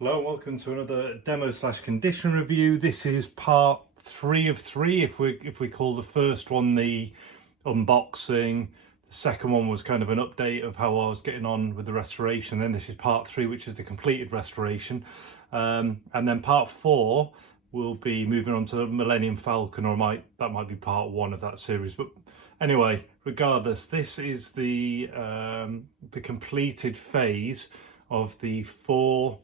Hello and welcome to another demo slash condition review. This is part 3 of 3 if we call the first one the unboxing. The second one was kind of an update of how I was getting on with the restoration. Then this is part 3, which is the completed restoration. And then part 4 will be moving on to the Millennium Falcon, or that might be part 1 of that series. But anyway, regardless, this is the completed phase of the 4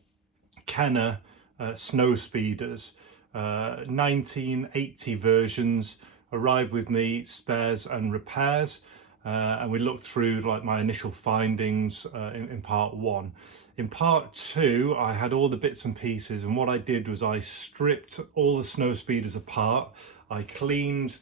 Kenner Snowspeeders, 1980 versions. Arrived with me, spares and repairs, and we looked through like my initial findings in part 1. In part 2 I had all the bits and pieces, and what I did was I stripped all the Snowspeeders apart. I cleaned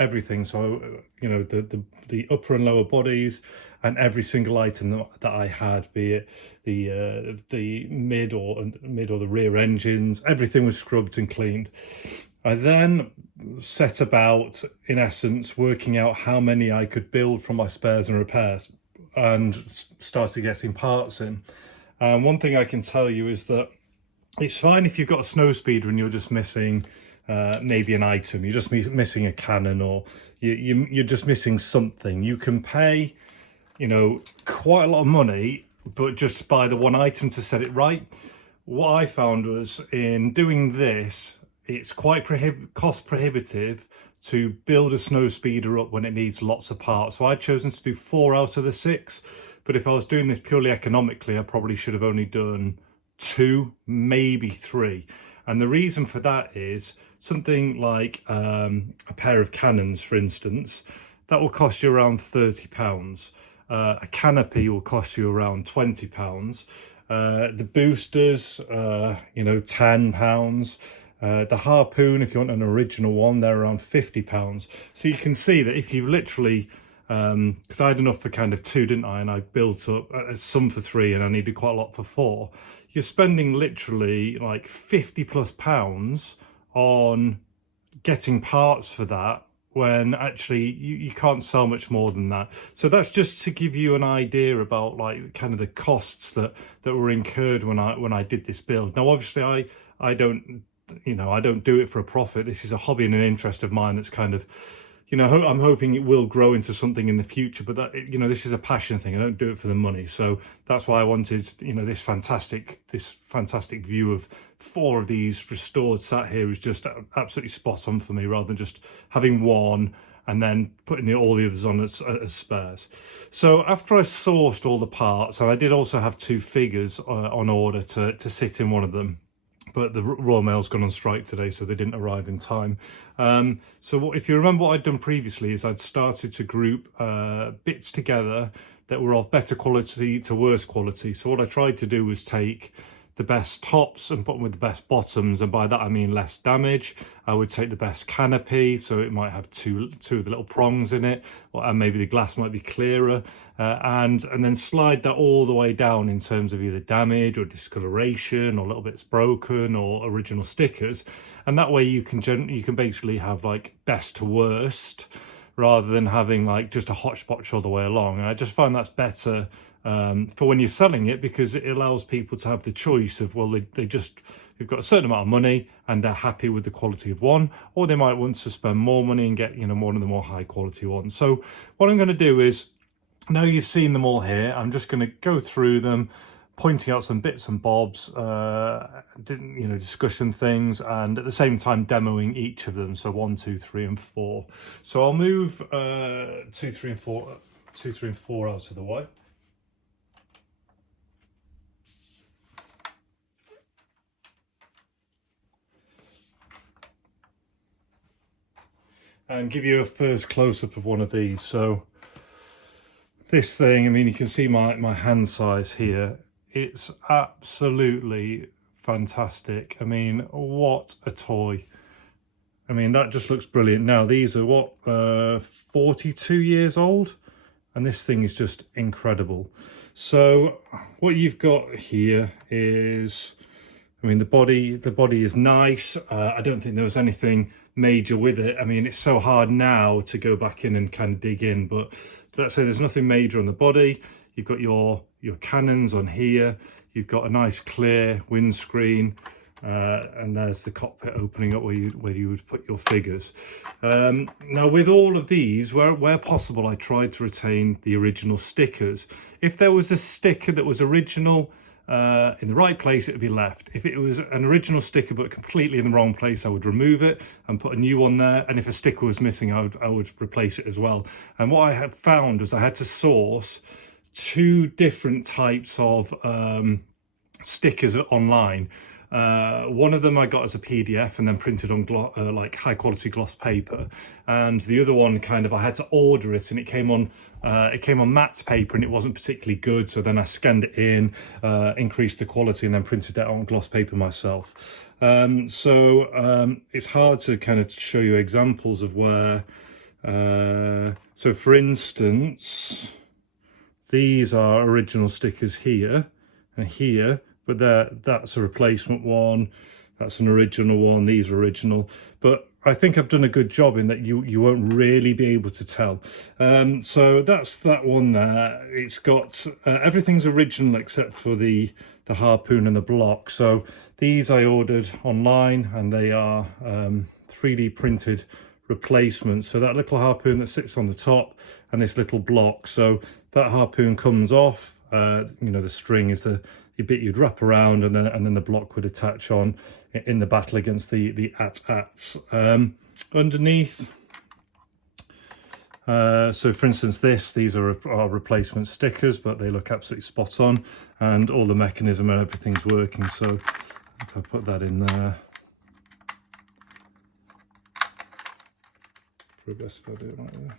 everything, so you know, the upper and lower bodies and every single item that I had, be it the mid or the rear engines. Everything was scrubbed and cleaned. I then set about, in essence, working out how many I could build from my spares and repairs, and started getting parts in. And one thing I can tell you is that it's fine if you've got a Snowspeeder and you're just missing maybe an item. You're just missing a cannon, or you're just missing something. You can pay, you know, quite a lot of money, but just buy the one item to set it right. What I found was, in doing this, it's quite cost prohibitive to build a Snowspeeder up when it needs lots of parts. So I'd chosen to do 4 out of the 6, but if I was doing this purely economically, I probably should have only done 2, maybe 3. And the reason for that is something like a pair of cannons, for instance, that will cost you around £30. A canopy will cost you around £20. The boosters, you know, £10. The harpoon, if you want an original one, they're around £50. So you can see that if you've literally, because I had enough for kind of 2, didn't I? And I built up some for 3, and I needed quite a lot for 4. You're spending literally like £50+ on getting parts for that, when actually you can't sell much more than that. So that's just to give you an idea about like kind of the costs that were incurred when I did this build. Now obviously I don't, you know, I don't do it for a profit. This is a hobby and an interest of mine that's kind of, you know, I'm hoping it will grow into something in the future, but that, you know, this is a passion thing. I don't do it for the money. So that's why I wanted, you know, this fantastic view of 4 of these restored sat here is just absolutely spot on for me, rather than just having one and then putting all the others on as spares. So after I sourced all the parts, and I did also have 2 figures on order to sit in one of them, but the Royal Mail's gone on strike today, so they didn't arrive in time. So if you remember, what I'd done previously is I'd started to group bits together that were of better quality to worse quality. So what I tried to do was take the best tops and put them with the best bottoms, and by that I mean less damage. I would take the best canopy, so it might have two of the little prongs in it, and maybe the glass might be clearer, and then slide that all the way down in terms of either damage or discoloration or little bits broken or original stickers. And that way you can basically have like best to worst, rather than having like just a hodgepodge all the way along. And I just find that's better for when you're selling it, because it allows people to have the choice of, well, they've got a certain amount of money and they're happy with the quality of one, or they might want to spend more money and get, you know, one of the more high quality ones. So what I'm going to do is, now you've seen them all here, I'm just going to go through them, pointing out some bits and bobs, you know, discussing things, and at the same time demoing each of them. So 1, 2, 3, and 4. So I'll move 2, 3, and 4 out of the way. And give you a first close-up of one of these. So this thing, I mean, you can see my hand size here. It's absolutely fantastic. I mean, what a toy. I mean, that just looks brilliant. Now these are what, 42 years old, and this thing is just incredible. So what you've got here is, I mean, the body is nice. I don't think there was anything major with it. I mean, it's so hard now to go back in and kind of dig in, but let's say there's nothing major on the body. You've got your your Canons on here. You've got a nice clear windscreen, and there's the cockpit opening up where you would put your figures. Now with all of these, where possible, I tried to retain the original stickers. If there was a sticker that was original in the right place, it would be left. If it was an original sticker but completely in the wrong place, I would remove it and put a new one there. And if a sticker was missing, I would replace it as well. And what I had found was I had to source 2 different types of stickers online. One of them I got as a PDF and then printed on like high quality gloss paper, and the other one kind of I had to order it, and it came on matte paper, and it wasn't particularly good. So then I scanned it in, increased the quality, and then printed that on gloss paper myself. It's hard to kind of show you examples of where. So for instance, these are original stickers here and here. But that's a replacement one, that's an original one, these are original. But I think I've done a good job in that you won't really be able to tell. So that's that one there. It's got, everything's original except for the harpoon and the block. So these I ordered online, and they are 3D printed replacements. So that little harpoon that sits on the top and this little block. So that harpoon comes off, you know, the string is the bit you'd wrap around, and then the block would attach on in the battle against the AT-ATs. Underneath, so for instance, these are replacement stickers, but they look absolutely spot on, and all the mechanism and everything's working. So if I put that in there, probably best if I do it like this.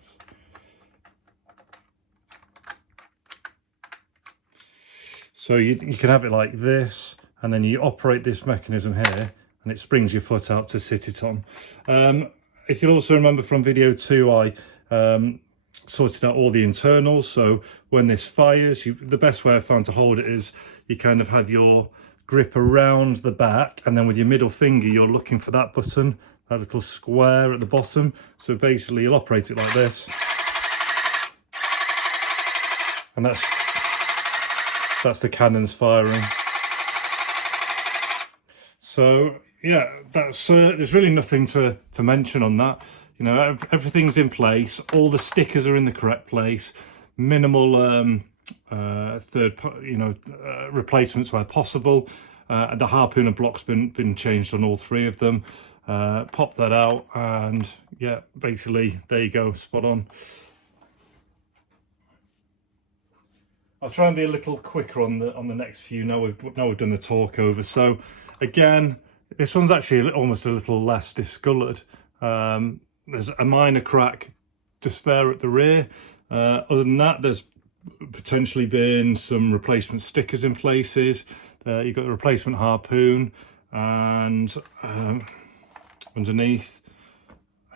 So you can have it like this, and then you operate this mechanism here, and it springs your foot out to sit it on. If you'll also remember from video 2, I sorted out all the internals. So when this fires, the best way I found to hold it is you kind of have your grip around the back, and then with your middle finger you're looking for that button, that little square at the bottom. So basically you'll operate it like this, and that's the cannons firing. So yeah, that's there's really nothing to mention on that. You know, everything's in place, all the stickers are in the correct place, minimal replacements where possible. The harpoon and block's been changed on all 3 of them. Pop that out, and yeah, basically there you go, spot on. I'll try and be a little quicker on the next few. Now we've done the talk over. So again, this one's actually almost a little less discoloured. There's a minor crack just there at the rear. Other than that, there's potentially been some replacement stickers in places. You've got the replacement harpoon, and underneath,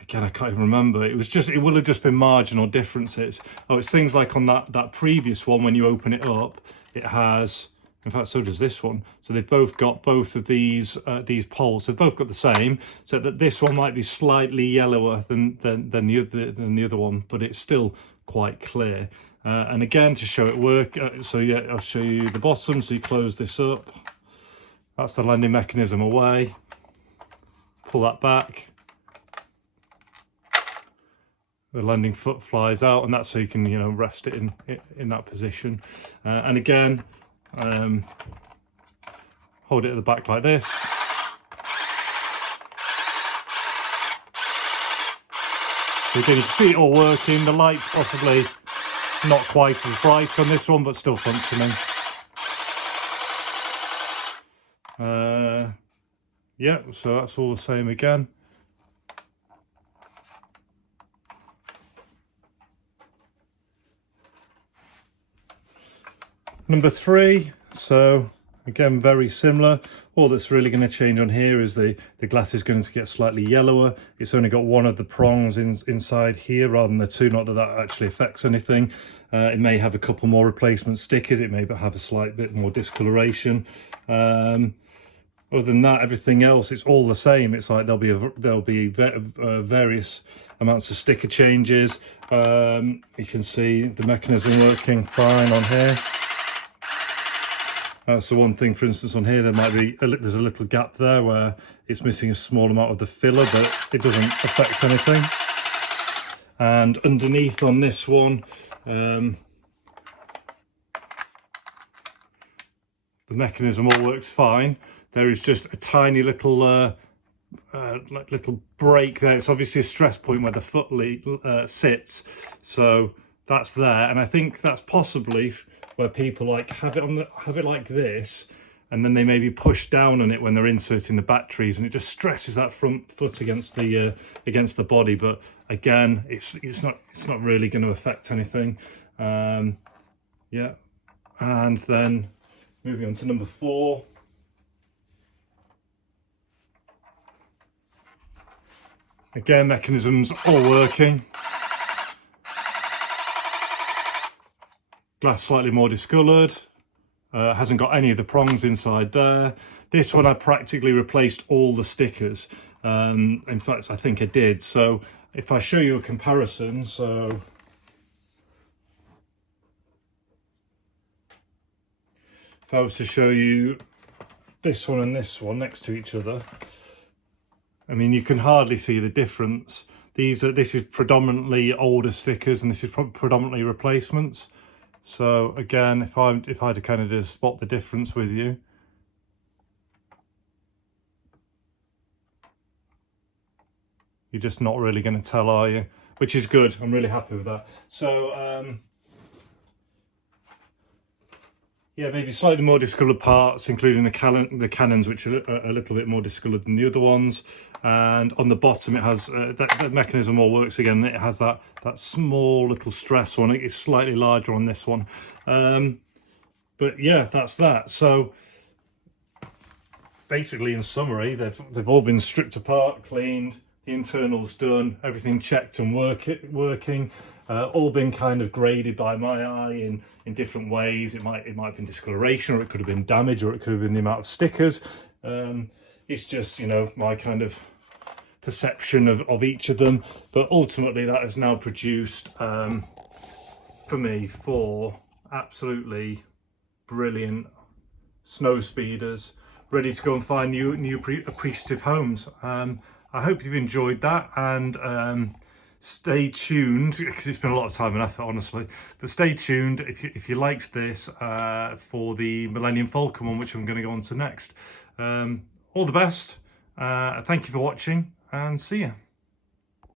again, I can't even remember. It will have just been marginal differences. Oh, it's things like on that previous one, when you open it up, it has, in fact, so does this one. So they've both got both of these poles. They've both got the same. So that this one might be slightly yellower than the other one, but it's still quite clear. And again, to show it work, so yeah, I'll show you the bottom. So you close this up. That's the landing mechanism away. Pull that back. The landing foot flies out, and that's so you can, you know, rest it in that position. And again, hold it at the back like this. So again, you can see it all working. The light's possibly not quite as bright on this one, but still functioning. Yeah, so that's all the same again. Number 3, so again, very similar. All that's really going to change on here is the glass is going to get slightly yellower. It's only got one of the prongs inside here rather than the 2, not that that actually affects anything. It may have a couple more replacement stickers. It may have a slight bit more discoloration. Other than that, everything else, it's all the same. It's like there'll be various amounts of sticker changes. You can see the mechanism working fine on here. So one thing, for instance, on here, there might be there's a little gap there where it's missing a small amount of the filler, but it doesn't affect anything. And underneath on this one, the mechanism all works fine. There is just a tiny little little break there. It's obviously a stress point where the foot sits, so that's there. And I think that's possibly where people like have it like this, and then they maybe push down on it when they're inserting the batteries, and it just stresses that front foot against the body. But again, it's not really going to affect anything. Yeah, and then moving on to number 4. Again, mechanisms all working. Glass slightly more discoloured. Hasn't got any of the prongs inside there. This one I practically replaced all the stickers. In fact, I think I did. So if I show you a comparison, so if I was to show you this one and this one next to each other, I mean, you can hardly see the difference. This is predominantly older stickers, and this is predominantly replacements. So again, if I had to kind of just spot the difference with you, you're just not really going to tell, are you? Which is good. I'm really happy with that. So yeah, maybe slightly more discoloured parts, including the cannons, which are a little bit more discoloured than the other ones. And on the bottom, it has that mechanism all works again. It has that small little stress one. It's slightly larger on this one. But yeah, that's that. So basically, in summary, they've all been stripped apart, cleaned, the internals done, everything checked and working. All been kind of graded by my eye in different ways. It might have been discoloration, or it could have been damage, or it could have been the amount of stickers. It's just, you know, my kind of perception of each of them. But ultimately, that has now produced for me 4 absolutely brilliant Snowspeeders, ready to go and find new appreciative homes. I hope you've enjoyed that, and stay tuned, because it's been a lot of time and effort, honestly. But stay tuned if you liked this for the Millennium Falcon one, which I'm going to go on to next. All the best. Thank you for watching, and see you.